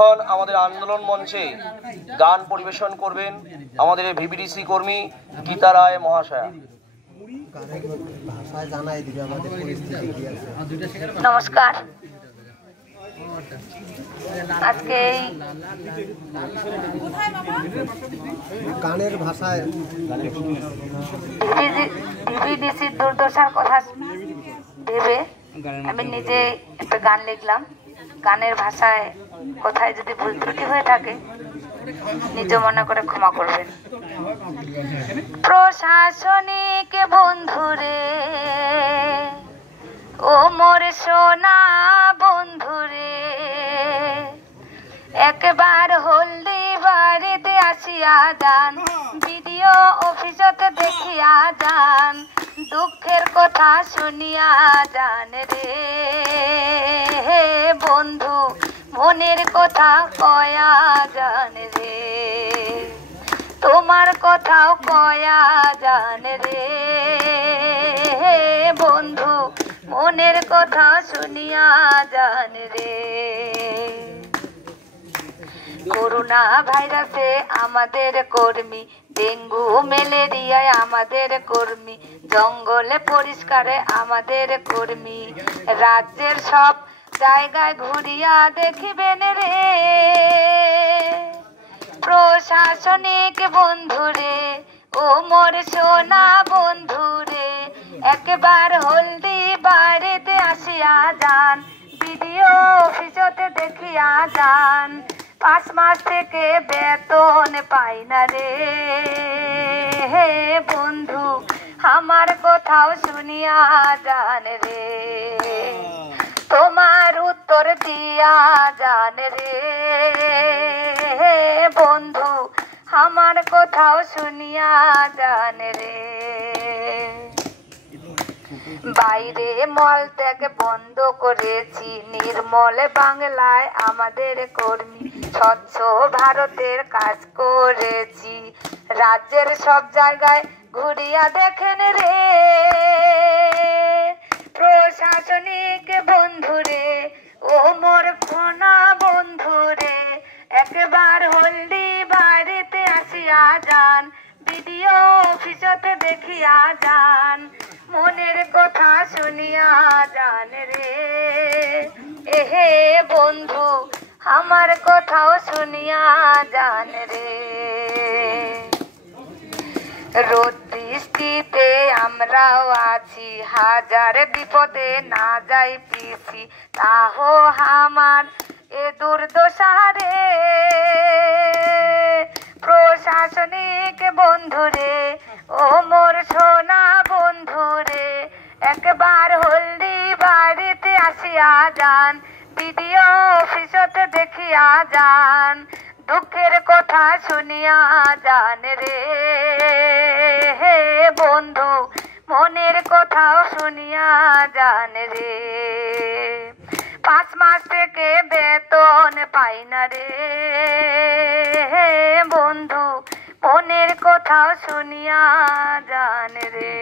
এখন আমাদের আন্দোলন মঞ্চে গান পরিবেশন করবেন আমাদের ভিবিডিসি কর্মী গীতা রায় মহাশয়া। নমস্কার। আজকে গানের ভাষায় ভিবিডিসির দুর্দশার কথা ভেবে আমি নিজে একটা গান লিখলাম। গানের ভাষায় কোথায় যদি ভুল ত্রুটি হয়ে থাকে নিজ মনে করে ক্ষমা করবেন। প্রশাসনিক বন্ধুরে, ও মোর সোনা বন্ধুরে, একবার হলদি বাড়িতে আসিয়া যান, ভিডিও অফিসতে দেখিয়া যান, দুঃখের কথা শুনিয়া যান রে বন্ধু, মনের কথা কয়া যান রে, তোমার কথাও কয়া যান রে বন্ধু, মনের কথা শুনিয়া যান রে। করোনা ভাইরাসে আমাদের কর্মী, ডেঙ্গু ম্যালেরিয়ায় আমাদের কর্মী, জঙ্গলে পরিষ্কারে আমাদের কর্মী, রাজ্যের সব জায়গায় ঘুরিয়া দেখিবেন রে প্রশাসনিক বন্ধুরে, ও মোর সোনা বন্ধুরে, একবার হলদি বাড়িতে আসিয়া যান, ভিডিও অফিসতে দেখিয়া যান, 5 মাস থেকে বেতন পাই না রে বন্ধু, আমার কথাও শুনিয়া যান রে, তোমার উত্তর দিয়া যান রে বন্ধু, আমার কথাও শুনিয়া যান রে। বাইরে মলত্যাগ বন্ধ করেছি, নির্মল বাংলায় আমাদের কর্মী, স্বচ্ছ ভারতের কাজ করেছি, রাজ্যের সব জায়গায় ঘুরিয়া দেখেন রে প্রশাসনিক বন্ধুরে, ও মোর সোনা বন্ধুরে, একবার হলদি বাড়িতে আসিয়া যান, ভিডিও অফিসতে দেখিয়া যান, মনের কথা শুনিয়া যান রে এহে বন্ধু, আমার কথাও শুনিয়া যান রে। রোদ বৃষ্টিতে আমরাও আছি, হাজার বিপদে না যাই পিছি, তাহো আমার এ দুর্দশা রে প্রশাসনিক বন্ধুরে, ও মোর সোনা বন্ধুরে, একবার হলদি বাড়িতে আসিয়া যান, ভিডিও অফিসতে দেখিয়া যান, দুঃখের কথা শুনিয়া যান রে বন্ধু, মনের কথাও শুনিয়া যান রে, 5 মাস থেকে বেতন পাই না রে বন্ধু, মনের কথাও শুনিয়া যান রে।